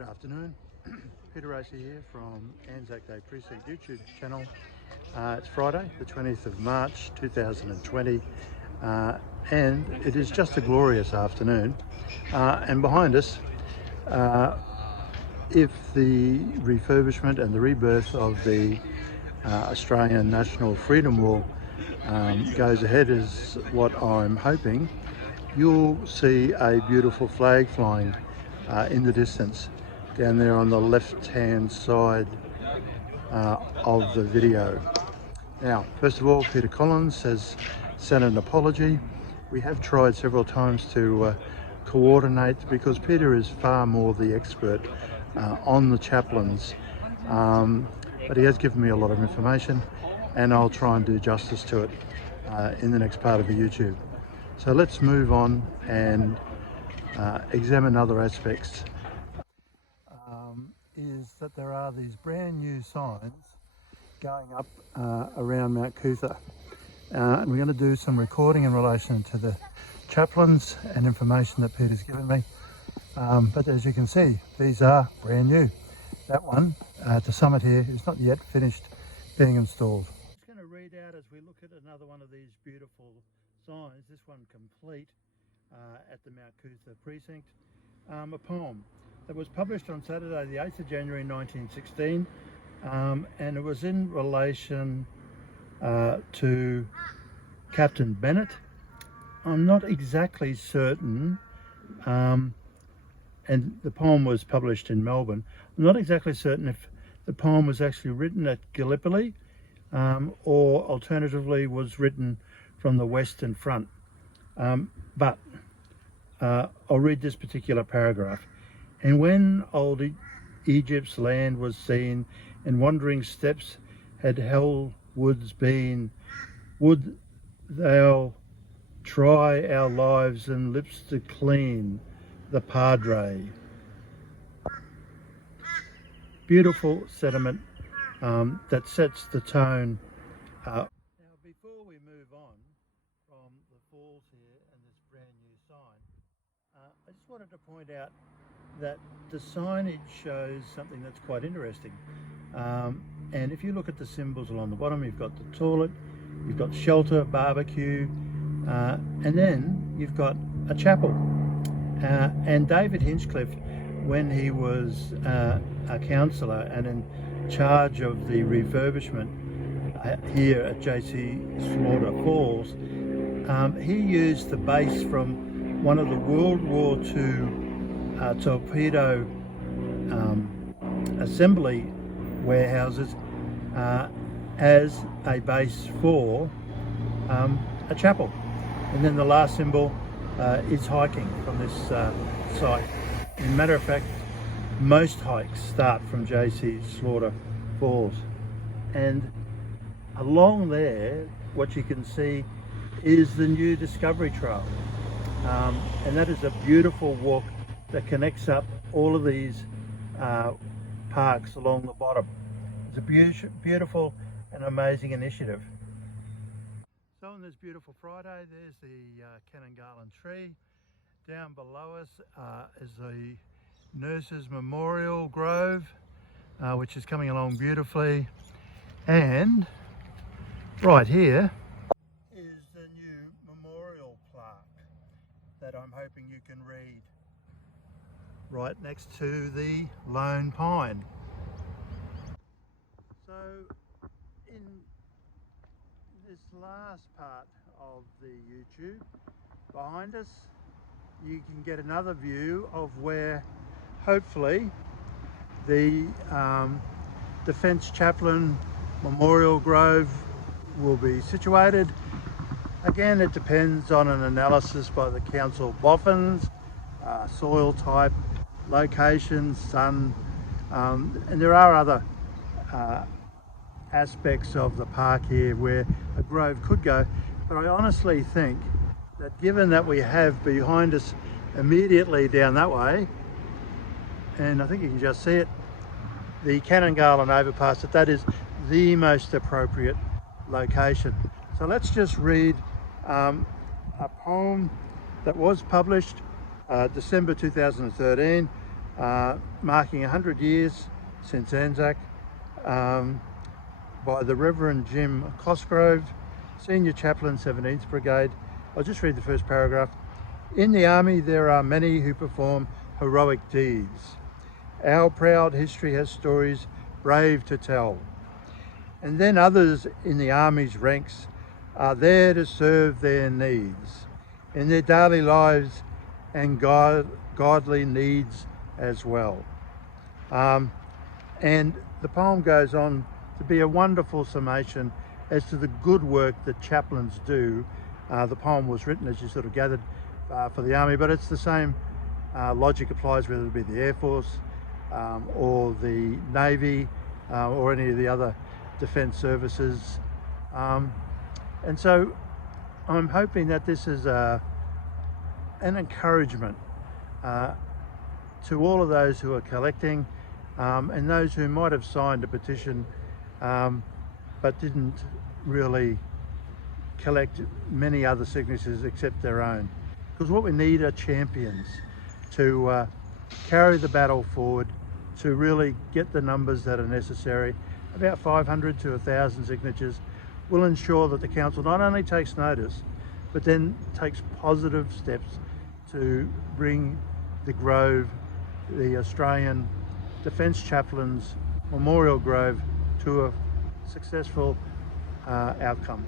Good afternoon, Peter H.G here from Anzac Day Precinct YouTube channel. It's Friday the 20th of March 2020 and it is just a glorious afternoon, and behind us, if the refurbishment and the rebirth of the Australian National Freedom Wall goes ahead as what I'm hoping, you'll see a beautiful flag flying in the distance down there on the left hand side of the video. Now, first of all, Peter Collins has sent an apology. We have tried several times to coordinate because Peter is far more the expert on the chaplains, but he has given me a lot of information and I'll try and do justice to it in the next part of the YouTube. So let's move on and examine other aspects. Is that there are these brand new signs going up around Mount Coot-tha, and we're going to do some recording in relation to the chaplains and information that Peter's given me, but as you can see, these are brand new. That one at the summit here is not yet finished being installed. I'm just going to read out as we look at another one of these beautiful signs, this one complete at the Mount Coot-tha precinct, a poem that was published on Saturday the 8th of January 1916, and it was in relation to Captain Bennett. I'm not exactly certain, and the poem was published in Melbourne. I'm not exactly certain if the poem was actually written at Gallipoli or alternatively was written from the Western Front, but I'll read this particular paragraph. And when old Egypt's land was seen, and wandering steps had hellwards been, would thou try our lives and lips to clean the Padre. Beautiful sentiment that sets the tone. Now, before we move on from the falls here and this brand new sign, I just wanted to point out that the signage shows something that's quite interesting, and if you look at the symbols along the bottom, you've got the toilet, you've got shelter, barbecue, and then you've got a chapel. And David Hinchcliffe, when he was a councillor and in charge of the refurbishment here at JC Slaughter Falls, he used the base from one of the World War II torpedo assembly warehouses as a base for a chapel. And then the last symbol is hiking from this site. As a matter of fact, most hikes start from JC Slaughter Falls, and along there what you can see is the new Discovery Trail, and that is a beautiful walk that connects up all of these parks along the bottom. It's a beautiful and amazing initiative. So on this beautiful Friday, there's the cannon garland tree. Down below us is the Nurses Memorial Grove, which is coming along beautifully. And right here is the new memorial plaque that I'm hoping you can read, right next to the lone pine. So in this last part of the YouTube, behind us you can get another view of where hopefully the Defence Chaplain Memorial Grove will be situated. Again, it depends on an analysis by the council boffins, soil type, location, sun, and there are other aspects of the park here where a grove could go, but I honestly think that given that we have behind us immediately down that way, and I think you can just see it, the Cannon Garland overpass, that is the most appropriate location. So let's just read a poem that was published December 2013 marking 100 years since Anzac, by the Reverend Jim Cosgrove, Senior Chaplain, 17th Brigade. I'll just read the first paragraph. In the Army there are many who perform heroic deeds. Our proud history has stories brave to tell. And then others in the Army's ranks are there to serve their needs in their daily lives and godly needs as well. And the poem goes on to be a wonderful summation as to the good work that chaplains do. The poem was written, as you sort of gathered, for the Army, but it's the same logic applies whether it be the Air Force or the Navy or any of the other defence services. And so I'm hoping that this is an encouragement to all of those who are collecting and those who might have signed a petition but didn't really collect many other signatures except their own. Because what we need are champions to carry the battle forward, to really get the numbers that are necessary. About 500 to 1,000 signatures will ensure that the council not only takes notice, but then takes positive steps to bring the Grove, the Australian Defence Chaplains Memorial Grove, to a successful outcome.